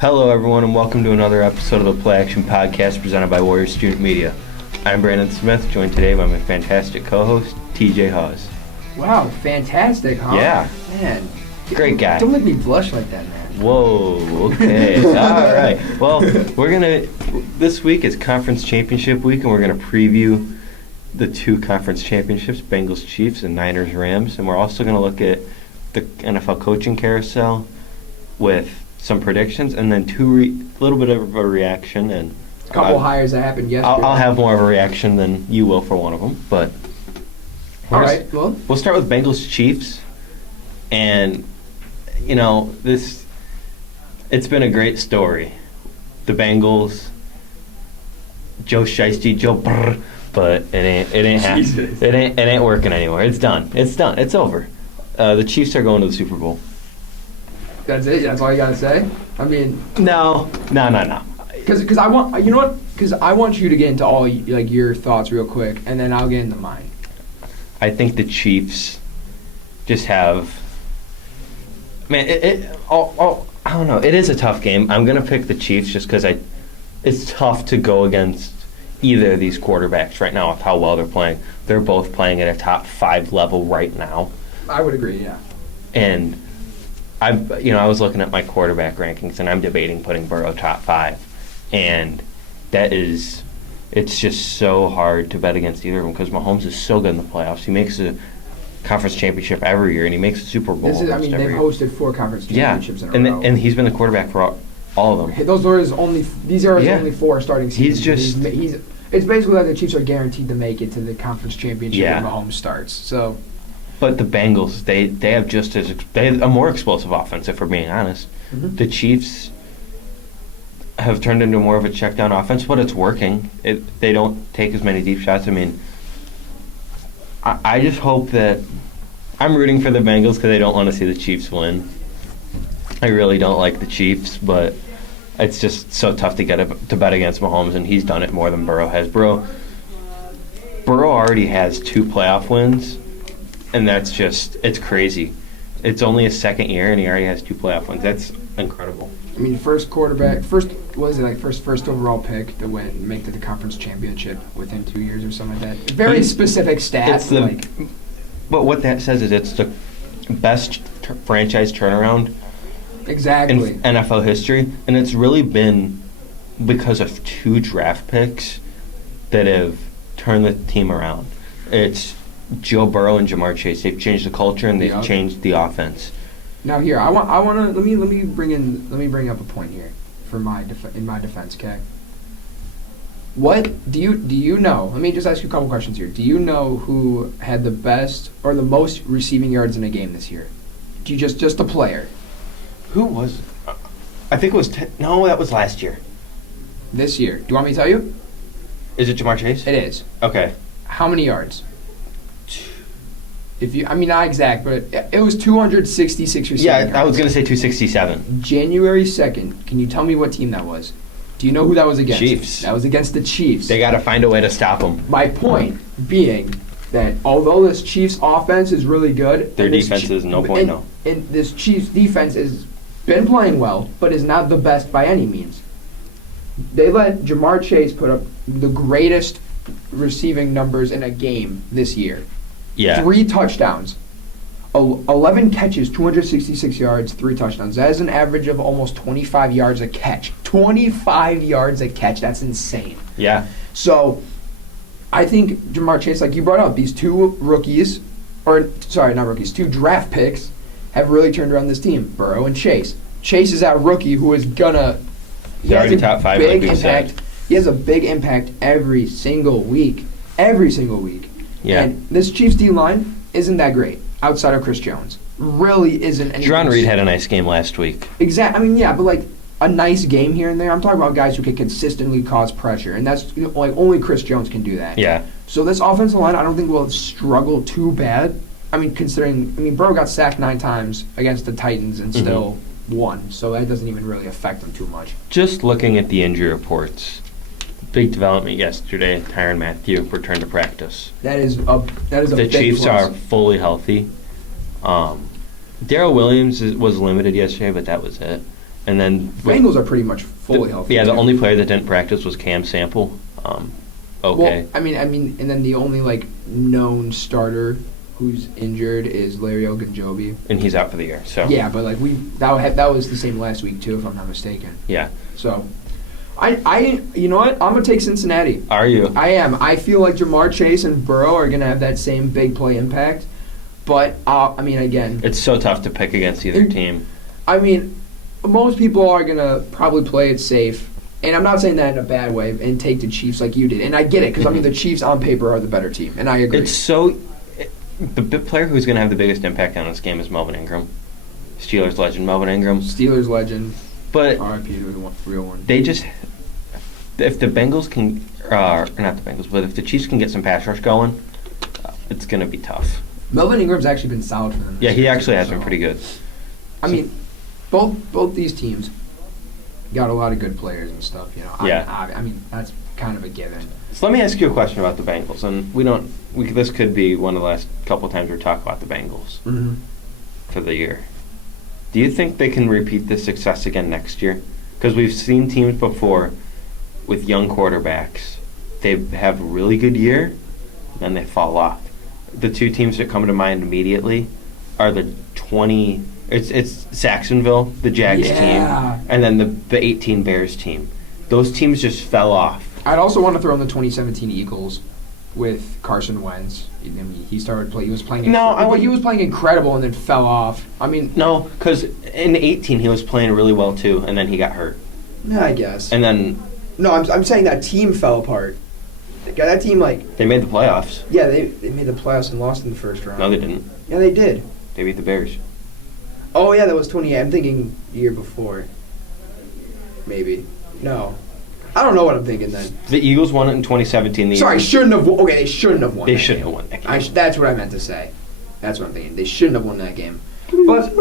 Hello, everyone, and welcome to another episode of the Play Action Podcast presented by Warrior Student Media. I'm Brandon Smith, joined today by my fantastic co-host, TJ Hawes. Wow, fantastic, huh? Yeah. Man. Great guy. Don't make me blush like that, man. Whoa, okay. All right. Well, this week is Conference Championship Week, and we're going to preview the two conference championships, Bengals Chiefs and Niners Rams, and we're also going to look at the NFL coaching carousel with some predictions, and then little bit of a reaction, and a couple hires that happened yesterday. I'll have more of a reaction than you will for one of them, but all right. Well, we'll start with Bengals Chiefs, and it's been a great story. The Bengals, Joe Shiesty, Joe Brr, but it ain't working anymore. It's done. It's over. The Chiefs are going to the Super Bowl. That's it. That's all you gotta say. I mean, no. Because I want I want you to get into all your thoughts real quick, and then I'll get into mine. I think the Chiefs just have. Man, I don't know. It is a tough game. I'm gonna pick the Chiefs just because it's tough to go against either of these quarterbacks right now with how well they're playing. They're both playing at a top 5 level right now. I would agree. Yeah. And I was looking at my quarterback rankings, and I'm debating putting Burrow top 5, and it's just so hard to bet against either of them because Mahomes is so good in the playoffs. He makes a conference championship every year, and he makes a Super Bowl. They've hosted 4 conference championships in a row. And he's been the quarterback for all of them. These are his only 4 starting seasons. It's basically like the Chiefs are guaranteed to make it to the conference championship when Mahomes starts. So. But the Bengals, they have a more explosive offense, if we're being honest. Mm-hmm. The Chiefs have turned into more of a check-down offense, but it's working. They don't take as many deep shots. I mean, I just hope that I'm rooting for the Bengals because I don't want to see the Chiefs win. I really don't like the Chiefs, but it's just so tough to bet against Mahomes, and he's done it more than Burrow has. Burrow already has 2 playoff wins. And it's crazy. It's only his second year, and he already has 2 playoff wins. That's incredible. I mean, first overall pick to make the conference championship within 2 years or something like that. Very specific stats. But what that says is it's the best franchise turnaround exactly in NFL history, and it's really been because of 2 draft picks that have turned the team around. It's Joe Burrow and Jamar Chase. They've changed the culture and they've changed the offense. Now here, I want to let me bring up a point here in my defense. Okay. What do you know? Let me just ask you a couple questions here. Do you know who had the best or the most receiving yards in a game this year? Do you just a player? Who was it? I think it was no, that was last year. This year. Do you want me to tell you? Is it Jamar Chase? It is. Okay. How many yards? Not exact, but it was 266 receiving yards. I was going to say 267. January 2nd. Can you tell me what team that was? Do you know who that was against? Chiefs. That was against the Chiefs. They got to find a way to stop them. My point being that although this Chiefs offense is really good, their defense is no point no. And this Chiefs defense has been playing well, but is not the best by any means. They let Jamar Chase put up the greatest receiving numbers in a game this year. Yeah. 3 touchdowns, 11 catches, 266 yards, 3 touchdowns. That is an average of almost 25 yards a catch. 25 yards a catch. That's insane. Yeah. So, I think Jamar Chase, like you brought up, these 2 rookies, not rookies, 2 draft picks have really turned around this team. Burrow and Chase. Chase is that rookie who is gonna. He's already top 5. Big impact. He has a big impact every single week. Yeah. And this Chiefs D-line isn't that great outside of Chris Jones. Really isn't anything. Jerron Reed had a nice game last week. Exactly. I mean, yeah, but a nice game here and there. I'm talking about guys who can consistently cause pressure, and that's only Chris Jones can do that. Yeah. So this offensive line, I don't think will struggle too bad. I mean, Burrow got sacked 9 times against the Titans and still won, so that doesn't even really affect them too much. Just looking at the injury reports. Big development yesterday. Tyrann Mathieu returned to practice. That is a the big Chiefs plus. are fully healthy. Darrell Williams was limited yesterday, but that was it. And then Bengals are pretty much fully healthy. Yeah, the too. only player that didn't practice was Cam Sample. Okay. Well, I mean, and then the only like known starter who's injured is Larry Ogunjobi. And he's out for the year. So Yeah, but like that was the same last week too, if I'm not mistaken. yeah. So, I you know what? I'm gonna take Cincinnati. Are you? I am. I feel like Jamar Chase and Burrow are gonna have that same big play impact. But I mean, again, It's so tough to pick against either team. I mean, most people are gonna probably play it safe. And I'm not saying that in a bad way, and take the Chiefs like you did. And I get it, because I mean the Chiefs on paper are the better team, and I agree. The player who's going to have the biggest impact on this game is Melvin Ingram, Steelers legend Melvin Ingram. Steelers legend, But R.I.P. to the real one. they just, if the Bengals can, or not the Bengals, but if the Chiefs can get some pass rush going, it's going to be tough. Melvin Ingram's actually been solid for them. Yeah, he actually has so. been pretty good. I mean, both these teams got a lot of good players and stuff. You know, Yeah. I mean that's kind of a given. So let me ask you a question about the Bengals, and this could be one of the last couple times we talk about the Bengals Mm-hmm. for the year. Do you think they can repeat this success again next year? Because we've seen teams before with young quarterbacks. They have a really good year, and they fall off. The two teams that come to mind immediately are the 20. It's Saxonville, the Jags Yeah. team, and then the 18 Bears team. Those teams just fell off. I'd also want to throw in the 2017 Eagles with Carson Wentz. I mean, he started play. He was playing. He was playing incredible and then fell off. I mean, No, because in 18 he was playing really well too, and then he got hurt. yeah, I guess. And then No, I'm saying that team fell apart. That team, like, they made the playoffs. yeah, they made the playoffs and lost in the first round. No, they didn't. Yeah, they did. They beat the Bears. Oh, yeah, that was 20. I'm thinking the year before. Maybe. No. I don't know what I'm thinking then. The Eagles won it in 2017. Sorry, shouldn't have won. Okay, they shouldn't have won. They that shouldn't game. have won that game. That's what I meant to say. That's what I'm thinking. They shouldn't have won that game. But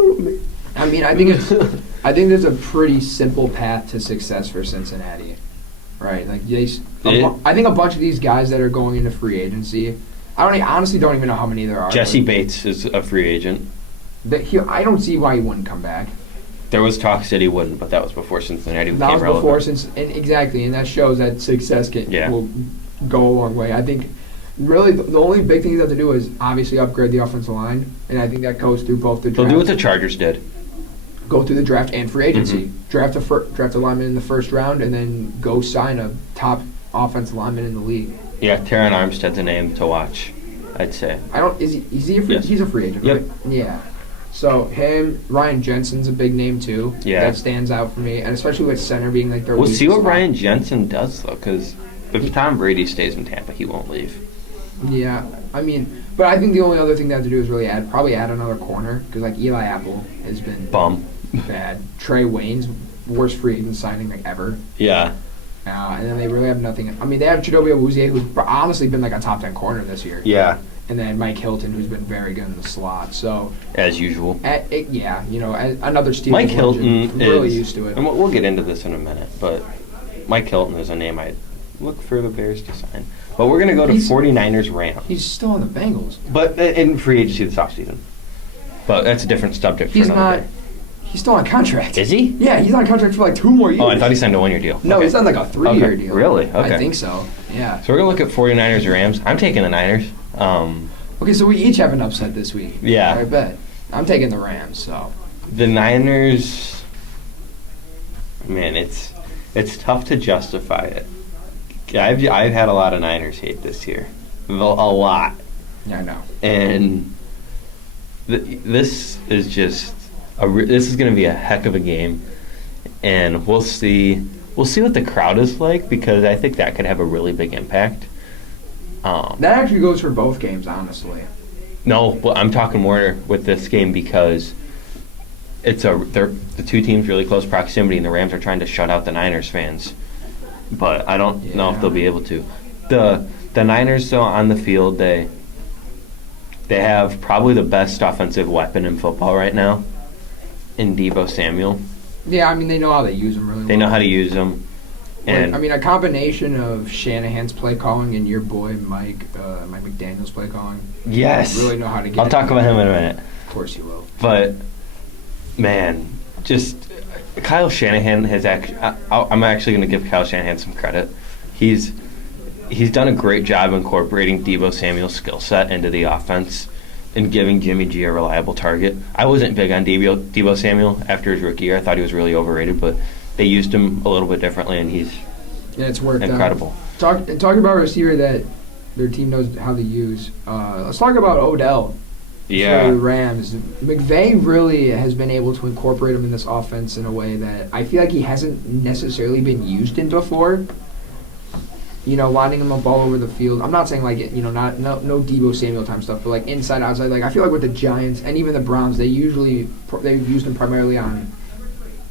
I mean, I think there's a pretty simple path to success for Cincinnati, right? Like I think a bunch of these guys that are going into free agency, honestly don't even know how many there are. Jesse Bates is a free agent. I don't see why he wouldn't come back. There was talk that he wouldn't, but that was before Cincinnati became That was relevant. before exactly, and that shows that success will go a long way. I think really the only big thing you have to do is obviously upgrade the offensive line, and I think that goes through both the They'll draft. do what the Chargers did. Go through the draft and free agency. Mm-hmm. Draft a lineman in the first round, and then go sign a top offensive lineman in the league. Yeah, Terran Armstead's a name to watch, I'd say. Is he a free? Yes. He's a free agent, Yep. right? Yeah. So him, Ryan Jensen's a big name too. Yeah. That stands out for me, and especially with center being like their. We'll weakest see what spot. Ryan Jensen does, though, because if Tom Brady stays in Tampa, he won't leave. Yeah, I mean, but I think the only other thing they have to do is really add another corner, because like Eli Apple has been Bum. bad. Trey Wayne's worst free agent signing like ever. Yeah. And then they really have nothing. I mean, they have Chidobe Awuzie, who's honestly been like a top 10 corner this year. Yeah. And then Mike Hilton, who's been very good in the slot. So, As usual. another Steelers Mike legend. Hilton I'm really is, used to it. and we'll get into this in a minute, but Mike Hilton is a name I'd look for the Bears to sign. But we're going to go to 49ers Rams. He's still on the Bengals. But in free agency this offseason. But that's a different subject for He's another not. day. He's still on contract. Is he? Yeah, he's on contract for like 2 more years. Oh, I thought he signed a 1-year deal. No, Okay. he's on like a 3-year Okay. deal. Really? Okay. I think so. Yeah. So we're going to look at 49ers Rams. I'm taking the Niners. Okay, so we each have an upset this week. Yeah. I bet. I'm taking the Rams, so. The Niners, man, it's tough to justify it. I've had a lot of Niners hate this year. A lot. Yeah, I know. And this is just this is going to be a heck of a game, and we'll see what the crowd is like, because I think that could have a really big impact. That actually goes for both games, honestly. No, but I'm talking more with this game because they're the two teams really close proximity, and the Rams are trying to shut out the Niners fans. But I don't know if they'll be able to. The Niners, though, on the field, they have probably the best offensive weapon in football right now, in Deebo Samuel. Yeah, I mean, they know how to use them really well. They know how to use them. And I mean, a combination of Shanahan's play calling and your boy Mike McDaniel's play calling. yes, Really know how to get I'll it. talk about him in a minute. Of course you will. But man, just Kyle Shanahan has actually. I'm actually going to give Kyle Shanahan some credit. He's done a great job incorporating Deebo Samuel's skill set into the offense and giving Jimmy G a reliable target. I wasn't big on Deebo Samuel after his rookie year. I thought he was really overrated, but they used him a little bit differently, and he's it's worked incredible. Talking about a receiver that their team knows how to use. Let's talk about Odell. Yeah. For the Rams. McVay really has been able to incorporate him in this offense in a way that I feel like he hasn't necessarily been used in before. Lining him up all over the field. I'm not saying no Deebo Samuel time stuff, but like inside, outside. Like I feel like with the Giants and even the Browns, they've used him primarily on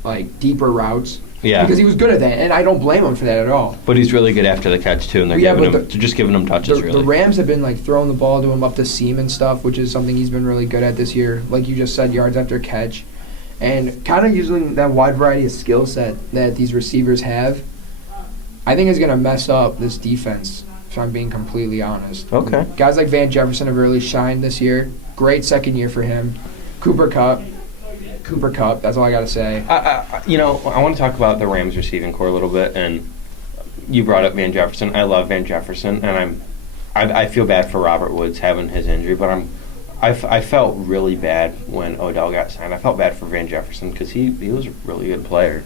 like deeper routes. Yeah. Because he was good at that, and I don't blame him for that at all. But he's really good after the catch too, and they're just giving him touches. The Rams have been like throwing the ball to him up the seam and stuff, which is something he's been really good at this year. Like you just said, yards after catch, and kind of using that wide variety of skill set that these receivers have. I think is going to mess up this defense, if I'm being completely honest. Okay. Guys like Van Jefferson have really shined this year. Great second year for him. Cooper Kupp, that's all I got to say. I want to talk about the Rams receiving core a little bit, and you brought up Van Jefferson. I love Van Jefferson, and I feel bad for Robert Woods having his injury, but I felt really bad when Odell got signed. I felt bad for Van Jefferson because he was a really good player,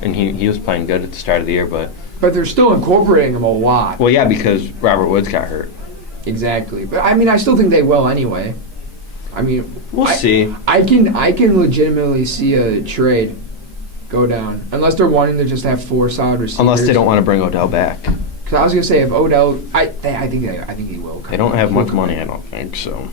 and he was playing good at the start of the year, but they're still incorporating him a lot. Well, yeah, because Robert Woods got hurt. Exactly. But, I still think they will anyway. We'll see. I can legitimately see a trade go down. Unless they're wanting to just have 4 solid receivers. Unless they don't want to bring Odell back. Because I was going to say, if Odell... I think he will come. They don't have much money, I don't think, so...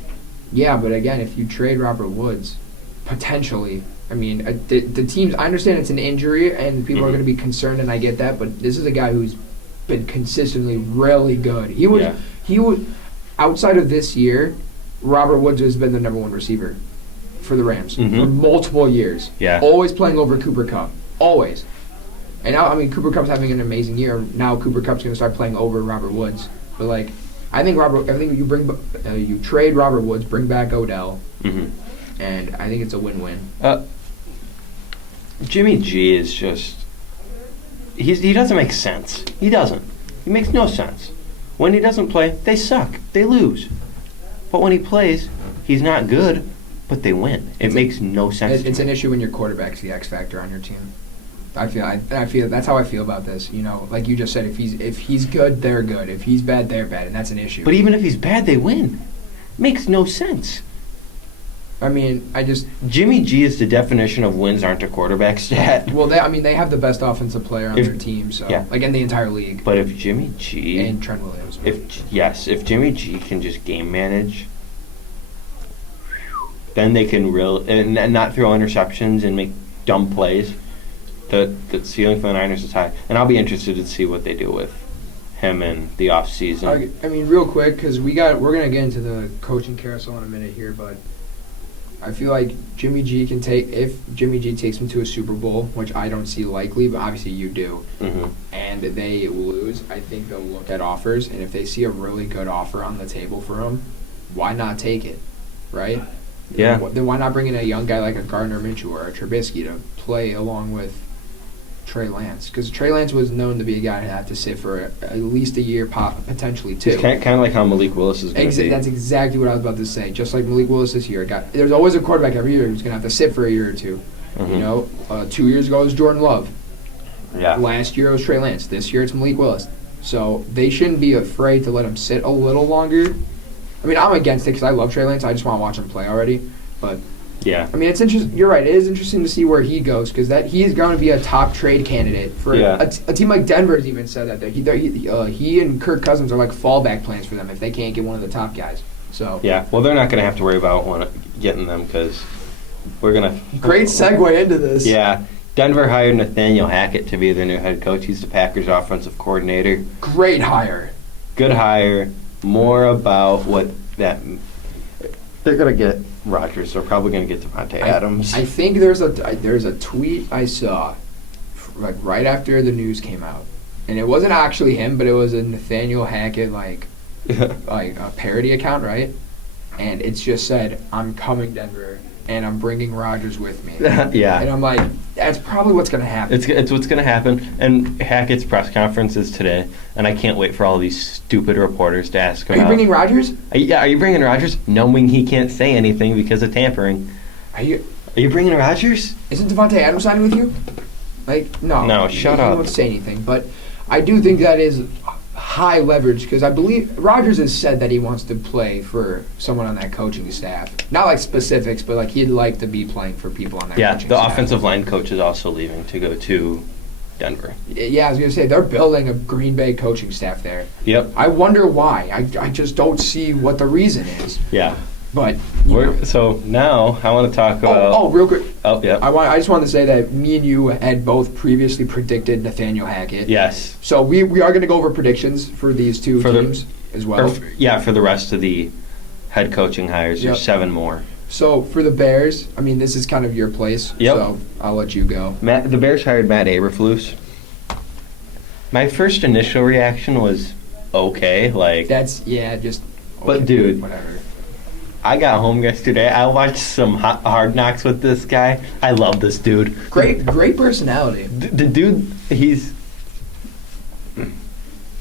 Yeah, but again, if you trade Robert Woods, potentially... the teams... I understand it's an injury, and people are going to be concerned, and I get that, but this is a guy who's been consistently really good. He would... Outside of this year, Robert Woods has been the number 1 receiver for the Rams for multiple years. Yeah. Always playing over Cooper Kupp. Always. And now, Cooper Kupp's having an amazing year. Now Cooper Kupp's going to start playing over Robert Woods. But, I think you trade Robert Woods, bring back Odell, and I think it's a win-win. Jimmy G is just... He doesn't make sense. He doesn't. He makes no sense. When he doesn't play, they suck. They lose. But when he plays, he's not good, but they win. It makes no sense. It's an issue when your quarterback's the X factor on your team. I feel that's how I feel about this. Like you just said, if he's good, they're good. If he's bad, they're bad, and that's an issue. But even if he's bad, they win. Makes no sense. Jimmy G is the definition of wins aren't a quarterback stat. Well, they have the best offensive player on their team, so in the entire league. But if Jimmy G and Trent Williams, if Jimmy G can just game manage, then they can and not throw interceptions and make dumb plays. The ceiling for the Niners is high, and I'll be interested to see what they do with him in the off season. Real quick, because we're gonna get into the coaching carousel in a minute here, but. I feel like Jimmy G if Jimmy G takes him to a Super Bowl, which I don't see likely, but obviously you do, and they lose, I think they'll look at offers, and if they see a really good offer on the table for him, why not take it, right? Yeah. Then why not bring in a young guy like a Gardner Minshew or a Trubisky to play along with Trey Lance? Because Trey Lance was known to be a guy who had to sit for at least a year, potentially 2. It's kind of like how Malik Willis is going to be. That's exactly what I was about to say. Just like Malik Willis this year. There's always a quarterback every year who's going to have to sit for a year or 2. 2 years ago it was Jordan Love. Yeah. Last year it was Trey Lance. This year it's Malik Willis. So they shouldn't be afraid to let him sit a little longer. I'm against it because I love Trey Lance. I just want to watch him play already. But yeah, it's interesting. You're right. It is interesting to see where he goes because he is going to be a top trade candidate for a team like Denver. Has even said that he and Kirk Cousins are like fallback plans for them if they can't get one of the top guys. So yeah, well, they're not going to have to worry about getting them because we're gonna. Great segue into this. Yeah, Denver hired Nathaniel Hackett to be their new head coach. He's the Packers' offensive coordinator. Great hire. Good hire. More about what that. They're going to get Rodgers. They're probably going to get Devontae Adams. I think there's a tweet I saw right after the news came out. And it wasn't actually him, but it was a Nathaniel Hackett like a parody account, right? And it's just said, "I'm coming Denver and I'm bringing Rodgers with me." Yeah. And I'm like, That's probably what's going to happen. It's what's going to happen. And Hackett's press conference is today, and I can't wait for all these stupid reporters to ask Are about. you bringing Rodgers? Yeah, are you bringing Rodgers? Knowing he can't say anything because of tampering. Are you bringing Rodgers? Isn't Devontae Adams signing with you? Like, no. No, shut up. He won't say anything. But I do think that is high leverage because I believe Rodgers has said that he wants to play for someone on that coaching staff. Not like specifics, but like he'd like to be playing for people on that coaching the staff. offensive line coach is also leaving to go to Denver. Yeah, I was going to say, they're building a Green Bay coaching staff there. Yep. I wonder why. I just don't see what the reason is. Yeah. But, so now I want to talk about... Oh, real quick. Oh, yeah. I just wanted to say that me and you had both previously predicted Nathaniel Hackett. Yes. So we are going to go over predictions for these two teams as well. For the rest of the head coaching hires. There's 7 more. So for the Bears, I mean, this is kind of your place. Yep. So I'll let you go. The Bears hired Matt Eberflus. My first initial reaction was okay. But dude, whatever. I got home yesterday. I watched some Hard Knocks with this guy. I love this dude. Great personality. The dude,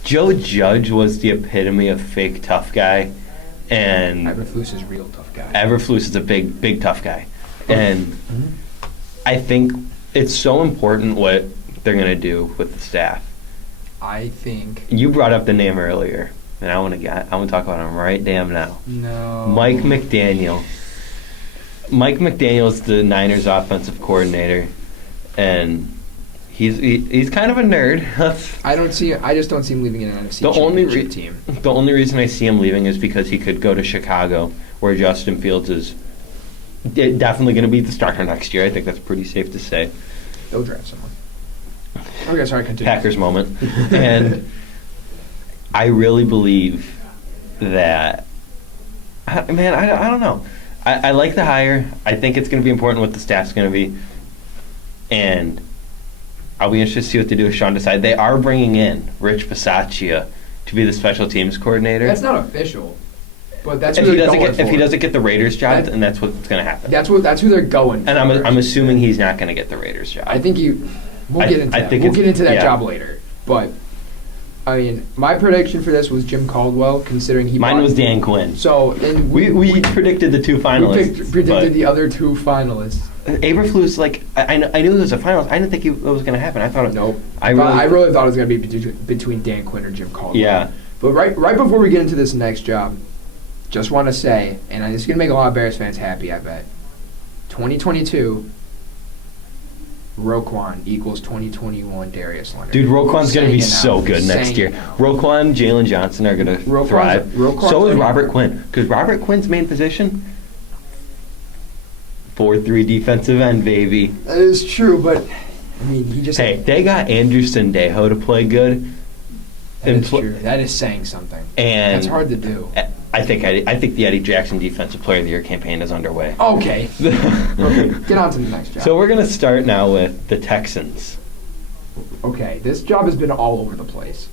Joe Judge was the epitome of fake tough guy, and Eberflus is real tough guy. Eberflus is a big tough guy, and I think it's so important what they're gonna do with the staff. I think You brought up the name earlier. And I want to talk about him right damn now. No. Mike McDaniel. Mike McDaniel's the Niners offensive coordinator, and he's kind of a nerd. I just don't see him leaving an NFC Championship team. The only reason I see him leaving is because he could go to Chicago, where Justin Fields is definitely going to be the starter next year. I think that's pretty safe to say. They'll draft someone. Okay, sorry, continue. Packers moment. And I really believe that, I don't know. I like the hire. I think it's going to be important what the staff's going to be. And I'll be interested to see what they do with Sean Desai. They are bringing in Rich Bisaccia to be the special teams coordinator. That's not official. But that's who if he doesn't get the Raiders job, then that's what's going to happen. That's who they're going for. And I'm assuming he's not going to get the Raiders job. I think we'll get into that job later. But I mean, my prediction for this was Jim Caldwell, considering Mine was Dan Quinn. So we predicted the 2 finalists. We predicted the other 2 finalists. Eberflus, I knew he was a finalist. I didn't think it was going to happen. I thought nope. I really thought it was going to be between Dan Quinn or Jim Caldwell. Yeah. But right before we get into this next job, just want to say, and it's going to make a lot of Bears fans happy, I bet. 2022. Roquan equals 2021 Darius Leonard. Dude, Roquan's going to be so good next year. Roquan, Jalen Johnson are going to thrive. So is Robert Quinn. Because Robert Quinn's main position, 4-3 defensive end, baby. That is true, but I mean, they got Andrew Sendejo to play good. That is true. That is saying something. And that's hard to do. I think the Eddie Jackson Defensive Player of the Year campaign is underway. Okay. Get on to the next job. So we're going to start now with the Texans. Okay, this job has been all over the place.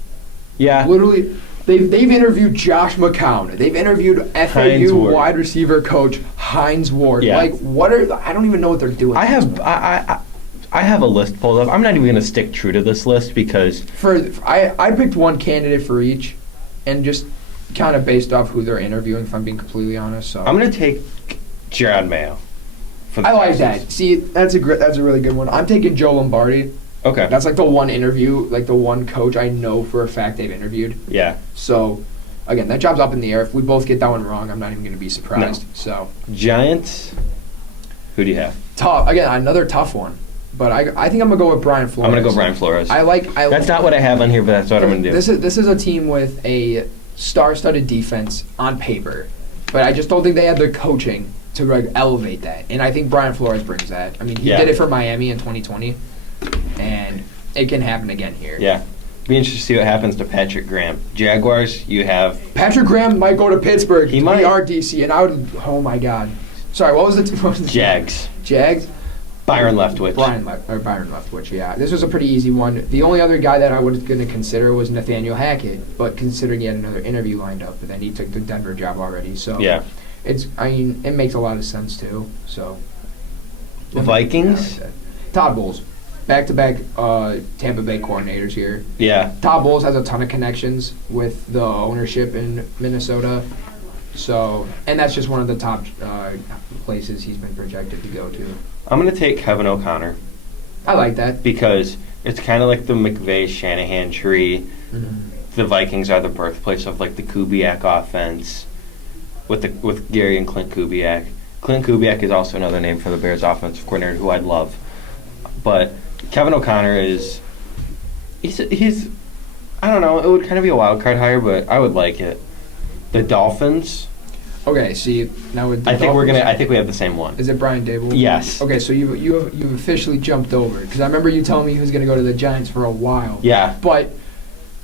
Yeah. Literally, they've interviewed Josh McCown. They've interviewed FAU wide receiver coach Hines Ward. Yeah. I don't even know what they're doing. I have a list pulled up. I'm not even going to stick true to this list because I picked one candidate for each, and just kind of based off who they're interviewing, if I'm being completely honest. So I'm going to take Jerod Mayo. I like that. See, that's a really good one. I'm taking Joe Lombardi. Okay. That's like the one interview, like the one coach I know for a fact they've interviewed. Yeah. So, again, that job's up in the air. If we both get that one wrong, I'm not even going to be surprised. No. So Giants, who do you have? Tough. Again, another tough one. But I think I'm going to go with Brian Flores. I'm going to go Brian Flores. That's not what I have on here, but that's what I'm going to do. This is a team with a star-studded defense on paper. But I just don't think they have the coaching to elevate that. And I think Brian Flores brings that. I mean, he did it for Miami in 2020. And it can happen again here. Yeah. Be interested to see what happens to Patrick Graham. Jaguars, you have... Patrick Graham might go to Pittsburgh. He might. We are DC, and I would... Oh, my God. Sorry, what was the Jags. Jags? Byron Leftwich. Byron Leftwich, yeah. This was a pretty easy one. The only other guy that I was going to consider was Nathaniel Hackett, but considering he had another interview lined up, but then he took the Denver job already. So yeah. It makes a lot of sense, too. So Vikings? Todd Bowles. Back-to-back Tampa Bay coordinators here. Yeah. Todd Bowles has a ton of connections with the ownership in Minnesota. So, and that's just one of the top places he's been projected to go to. I'm going to take Kevin O'Connor. I like that. Because it's kind of like the McVay-Shanahan tree. Mm-hmm. The Vikings are the birthplace of like the Kubiak offense with Gary and Clint Kubiak. Clint Kubiak is also another name for the Bears offensive coordinator who I'd love. But Kevin O'Connor he's I don't know, it would kind of be a wild card hire, but I would like it. The Dolphins. Okay, see now with the I think we have the same one. Is it Brian Dable? Yes. Okay, so you've officially jumped over because I remember you telling me he was going to go to the Giants for a while. Yeah. But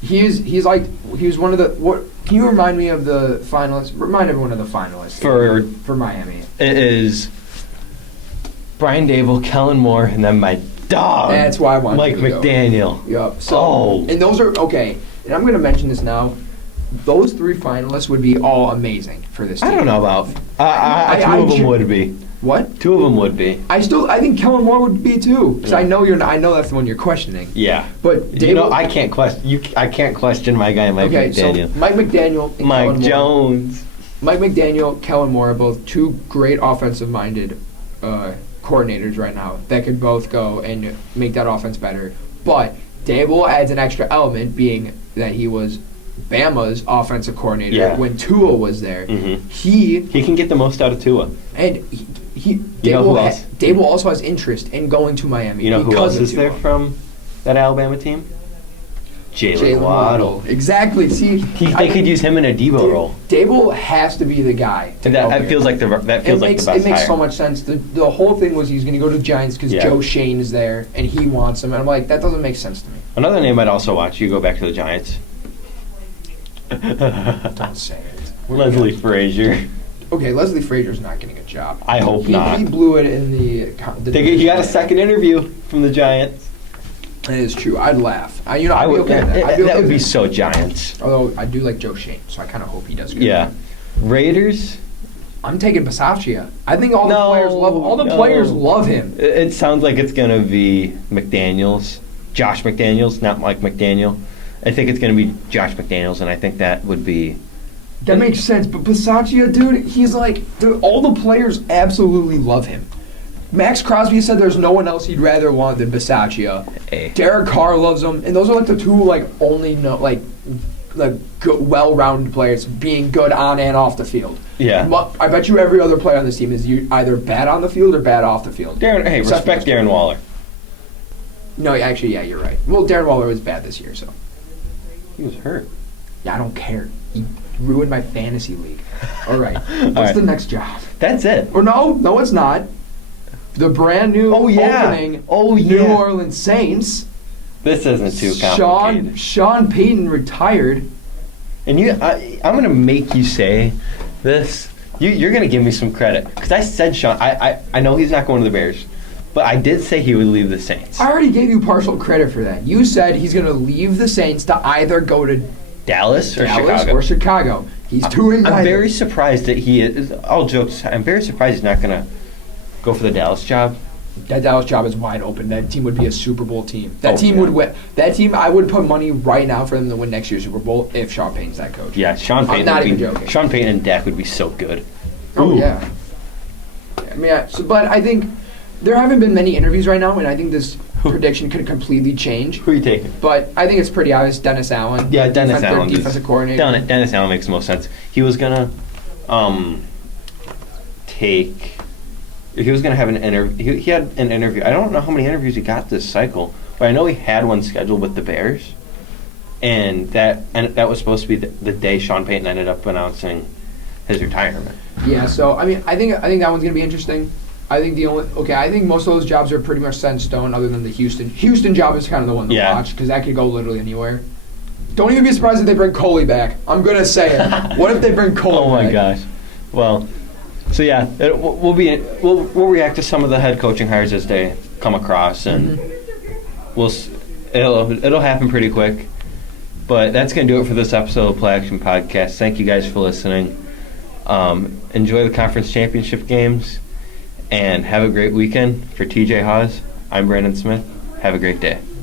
he was one of the what? Can you remind me of the finalists? Remind everyone of the finalists for Miami. It is Brian Dable, Kellen Moore, and then my dog. That's why I wanted Mike to McDaniel. Go. Yep. So, and those are okay. And I'm going to mention this now. Those three finalists would be all amazing for this team. I don't know about. Two of them would be. What? Two of them would be. I think Kellen Moore would be too, because Yeah. I know that's the one you're questioning. Yeah. But Dable, I can't question. I can't question my guy Mike McDaniel. So Mike McDaniel, and Mike Kellen Jones. Moore. Mike McDaniel, Kellen Moore are both two great offensive-minded coordinators right now that could both go and make that offense better. But Dable adds an extra element, being that he was Bama's offensive coordinator when Tua was there. Mm-hmm. He can get the most out of Tua. And Dable also has interest in going to Miami. You know who else is Tua. there from that Alabama team? Jalen Waddle. Exactly. See, they could use him in a Debo role. Dable has to be the guy. That feels like the best hire. It makes so much sense. The whole thing was he's going to go to the Giants because Joe Shane is there and he wants him. And I'm like, that doesn't make sense to me. Another name I'd also watch. You go back to the Giants. Don't say it. Leslie Frazier. Okay, Leslie Frazier's not getting a job. I hope not. He blew it in the he got a second interview from the Giants. It is true. I'd laugh. I'd be okay with that. That would be so Giants. Although I do like Joe Shane, so I kind of hope he does good. Yeah. Raiders. I'm taking Bisaccia. I think all the players love him. It sounds like it's gonna be McDaniels, Josh McDaniels, not Mike McDaniel. I think it's gonna be Josh McDaniels, and I think that would be. That makes sense, but Bisaccia, dude, he's like, all the players absolutely love him. Max Crosby said there's no one else he'd rather want than Bisaccia. Hey. Derek Carr loves him, and those are like the two well-rounded players, being good on and off the field. Yeah. I bet you every other player on this team is either bad on the field or bad off the field. Respect Darren Waller. No, actually, yeah, you're right. Well, Darren Waller was bad this year, so. He was hurt. Yeah, I don't care. He ruined my fantasy league. All right. What's the next job? That's it. Or no, it's not. The brand new opening, New Orleans Saints. This isn't too complicated. Sean Payton retired. And I'm going to make you say this. You're going to give me some credit. Because I said Sean. I know he's not going to the Bears. But I did say he would leave the Saints. I already gave you partial credit for that. You said he's going to leave the Saints to either go to Dallas or Chicago. He's doing I'm very surprised that he is. All jokes aside, I'm very surprised he's not going to go for the Dallas job. That Dallas job is wide open. That team would be a Super Bowl team. That team would win. That team, I would put money right now for them to win next year's Super Bowl if Sean Payton's that coach. Yeah, Sean Payton. I'm not even joking. Sean Payton and Dak would be so good. Oh, yeah. I mean, but I think there haven't been many interviews right now, and I think this prediction could completely change. Who are you taking? But I think it's pretty obvious. Dennis Allen. Yeah, Dennis Allen. Defensive coordinator. Dennis Allen makes the most sense. He was gonna He was gonna have an interview. He had an interview. I don't know how many interviews he got this cycle, but I know he had one scheduled with the Bears, and that was supposed to be the day Sean Payton ended up announcing his retirement. Yeah. So I mean, I think that one's gonna be interesting. I think I think most of those jobs are pretty much set in stone, other than the Houston job is kind of the one to watch because that could go literally anywhere. Don't even be surprised if they bring Coley back. I'm gonna say it. What if they bring Coley back? Oh my gosh. Well, so yeah, we'll react to some of the head coaching hires as they come across, and it'll happen pretty quick. But that's gonna do it for this episode of Play Action Podcast. Thank you guys for listening. Enjoy the conference championship games. And have a great weekend. For TJ Hawes, I'm Brandon Smith. Have a great day.